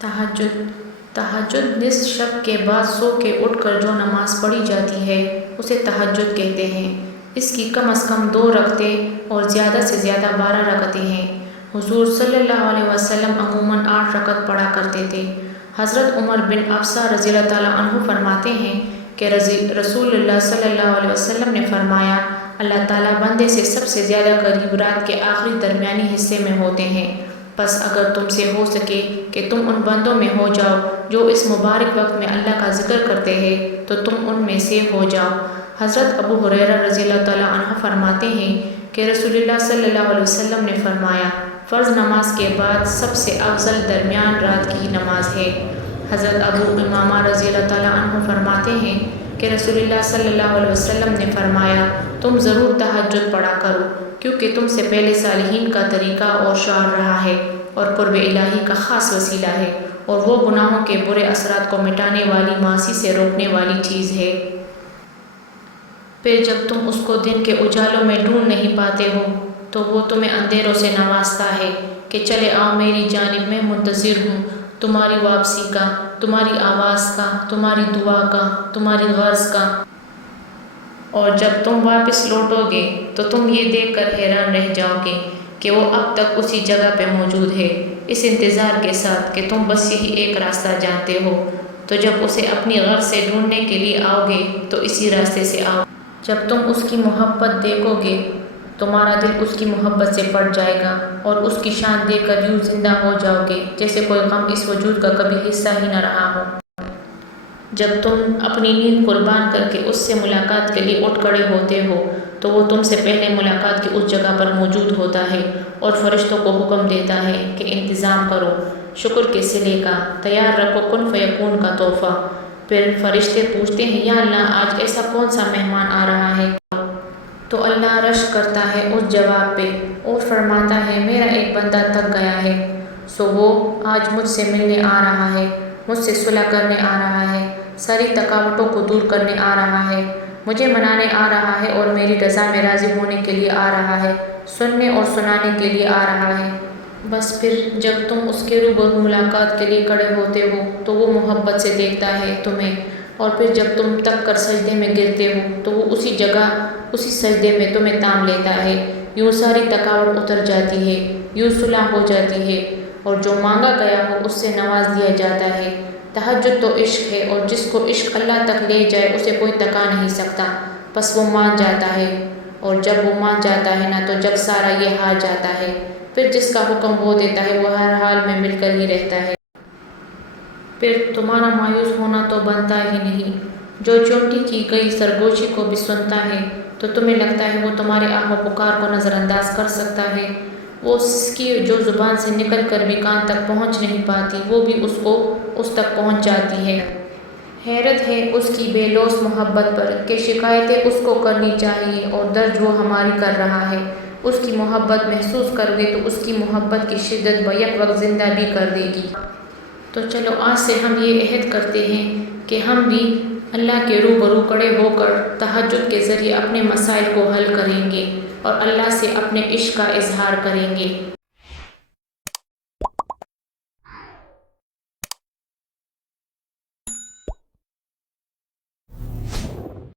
تہجد تہجد نصف شب کے بعد سو کے اٹھ کر جو نماز پڑھی جاتی ہے اسے تہجد کہتے ہیں۔ اس کی کم از کم 2 رکعتیں اور زیادہ سے زیادہ 12 رکعتیں ہیں۔ حضور صلی اللہ علیہ وسلم عموماً 8 رکعت پڑھا کرتے تھے۔ حضرت عمر بن ابسہ رضی اللہ تعالیٰ عنہ فرماتے ہیں کہ رسول اللہ صلی اللہ علیہ وسلم نے فرمایا، اللہ تعالیٰ بندے سے سب سے زیادہ قریب رات کے آخری درمیانی حصے میں ہوتے ہیں، بس اگر تم سے ہو سکے کہ تم ان بندوں میں ہو جاؤ جو اس مبارک وقت میں اللہ کا ذکر کرتے ہیں تو تم ان میں سے ہو جاؤ۔ حضرت ابو ہریرہ رضی اللہ تعالیٰ عنہ فرماتے ہیں کہ رسول اللہ صلی اللہ علیہ وسلم نے فرمایا، فرض نماز کے بعد سب سے افضل درمیان رات کی نماز ہے۔ حضرت ابو امامہ رضی اللہ تعالیٰ عنہ فرماتے ہیں کہ رسول اللہ صلی اللہ علیہ وسلم نے فرمایا، تم ضرور تہجد پڑھا کرو، کیونکہ تم سے پہلے صالحین کا طریقہ اور شعار رہا ہے اور قرب الہی کا خاص وسیلہ ہے، اور وہ گناہوں کے برے اثرات کو مٹانے والی، معاصی سے روکنے والی چیز ہے۔ پھر جب تم اس کو دن کے اجالوں میں ڈھونڈ نہیں پاتے ہو تو وہ تمہیں اندھیروں سے نوازتا ہے کہ چلے آؤ میری جانب، میں منتظر ہوں تمہاری واپسی کا، تمہاری آواز کا، تمہاری دعا کا، تمہاری غرض کا۔ اور جب تم واپس لوٹو گے تو تم یہ دیکھ کر حیران رہ جاؤ گے کہ وہ اب تک اسی جگہ پہ موجود ہے، اس انتظار کے ساتھ کہ تم بس یہی ایک راستہ جانتے ہو۔ تو جب اسے اپنی غرض سے ڈھونڈنے کے لیے آؤ گے تو اسی راستے سے آؤ۔ جب تم اس کی محبت دیکھو گے تمہارا دل اس کی محبت سے پڑ جائے گا اور اس کی شان دیکھ کر یوں زندہ ہو جاؤ گے جیسے کوئی غم اس وجود کا کبھی حصہ ہی نہ رہا ہو۔ جب تم اپنی نیند قربان کر کے اس سے ملاقات کے لیے اٹھ کھڑے ہوتے ہو تو وہ تم سے پہلے ملاقات کی اس جگہ پر موجود ہوتا ہے اور فرشتوں کو حکم دیتا ہے کہ انتظام کرو، شکر کے صلے کا، تیار رکھو کن فیکون کا تحفہ۔ پھر فرشتے پوچھتے ہیں، یا اللہ آج ایسا کون سا مہمان آ رہا ہے؟ تو اللہ رشک کرتا ہے اس جواب پہ اور فرماتا ہے، میرا ایک بندہ تھک گیا ہے، سو وہ آج مجھ سے ملنے آ رہا ہے، مجھ سے صلح کرنے آ رہا ہے، ساری تھکاوٹوں کو دور کرنے آ رہا ہے، مجھے منانے آ رہا ہے اور میری رضا میں راضی ہونے کے لیے آ رہا ہے، سننے اور سنانے کے لیے آ رہا ہے۔ بس پھر جب تم اس کے روبرو ملاقات کے لیے کھڑے ہوتے ہو تو وہ محبت سے دیکھتا ہے تمہیں، اور پھر جب تم تک کر سجدے میں گرتے ہو تو وہ اسی جگہ اسی سجدے میں تمہیں تام لیتا ہے، یوں ساری تھکاوٹ اتر جاتی ہے، یوں صلح ہو جاتی ہے اور جو مانگا گیا ہو اس سے نواز دیا جاتا ہے۔ تہجد تو عشق ہے، اور جس کو عشق اللہ تک لے جائے اسے کوئی تکا نہیں سکتا، بس وہ مان جاتا ہے، اور جب وہ مان جاتا ہے نا تو جگ سارا یہ ہار جاتا ہے، پھر جس کا حکم وہ دیتا ہے وہ ہر حال میں مل کر ہی رہتا ہے۔ پھر تمہارا مایوس ہونا تو بنتا ہی نہیں، جو چونٹی کی گئی سرگوشی کو بھی سنتا ہے تو تمہیں لگتا ہے وہ تمہارے آہ و پکار کو نظر انداز کر سکتا ہے، وہ سسکی جو زبان سے نکل کر بھی کان تک پہنچ نہیں پاتی وہ بھی اس تک پہنچ جاتی ہے۔ حیرت ہے اس کی بے لوث محبت پر کہ شکایتیں اس کو کرنی چاہیے اور درد وہ ہماری کر رہا ہے۔ اس کی محبت محسوس کرو گے تو اس کی محبت کی شدت بیک وقت زندہ بھی کر دے گی۔ تو چلو آج سے ہم یہ عہد کرتے ہیں کہ ہم بھی اللہ کے روبرو کھڑے ہو کر تہجد کے ذریعے اپنے مسائل کو حل کریں گے اور اللہ سے اپنے عشق کا اظہار کریں گے۔